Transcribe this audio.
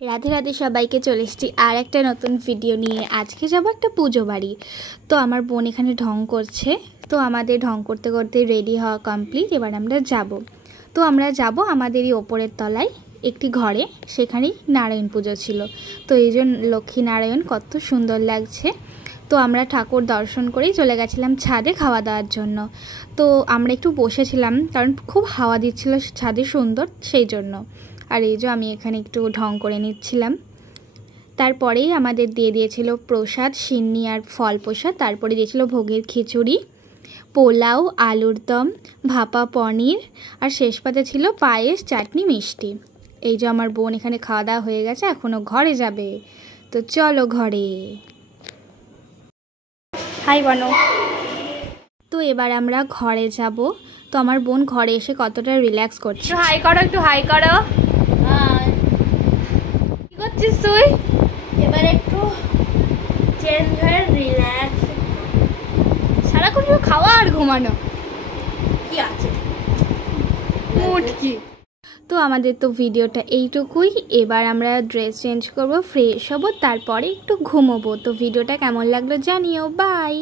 রাধে রাধে সবাইকে চলে এসেছি আর একটা নতুন ভিডিও নিয়ে। আজকে যাব একটা পুজো বাড়ি। তো আমার বোন এখানে ঢং করছে, তো আমাদের ঢং করতে করতে রেডি হওয়া কমপ্লিট। এবার আমরা যাব। তো আমরা যাব আমাদেরই ওপরের তলায় একটি ঘরে, সেখানেই নারায়ণ পুজো ছিল। তো এই জন্য লক্ষ্মী নারায়ণ কত সুন্দর লাগছে। তো আমরা ঠাকুর দর্শন করেই চলে গেছিলাম ছাদে খাওয়া দাওয়ার জন্য। তো আমরা একটু বসেছিলাম কারণ খুব হাওয়া দিচ্ছিল ছাদে, সুন্দর সেই জন্য। আর এই যে আমি এখানে একটু ঢং করে নিচ্ছিলাম। তারপরেই আমাদের দিয়ে দিয়েছিল প্রসাদ, সিন্নি আর ফল প্রসাদ। তারপরে দিয়েছিল ভোগের খিচুড়ি, পোলাও, আলুর দম, ভাপা পনির, আর শেষ পাতে ছিল পায়েস, চাটনি, মিষ্টি। এই যে আমার বোন এখানে খাওয়া দাওয়া হয়ে গেছে, এখনও ঘরে যাবে। তো চলো ঘরে। হাই বানো। তো এবার আমরা ঘরে যাব। তো আমার বোন ঘরে এসে কতটা রিল্যাক্স করছে। হাই করো, একটু হাই করো। কি করছিস তুই? এবার একটু চেঞ্জ হয়ে রিল্যাক্স। সারাক্ষণ খাওয়া আর ঘুমানো, কি আছে মুড কি। তো আমাদের তো ভিডিওটা এইটুকুই। এবার আমরা ড্রেস চেঞ্জ করব, ফ্রেশ হব, তারপরে একটু ঘুমোবো। তো ভিডিওটা কেমন লাগলো জানিও। বাই।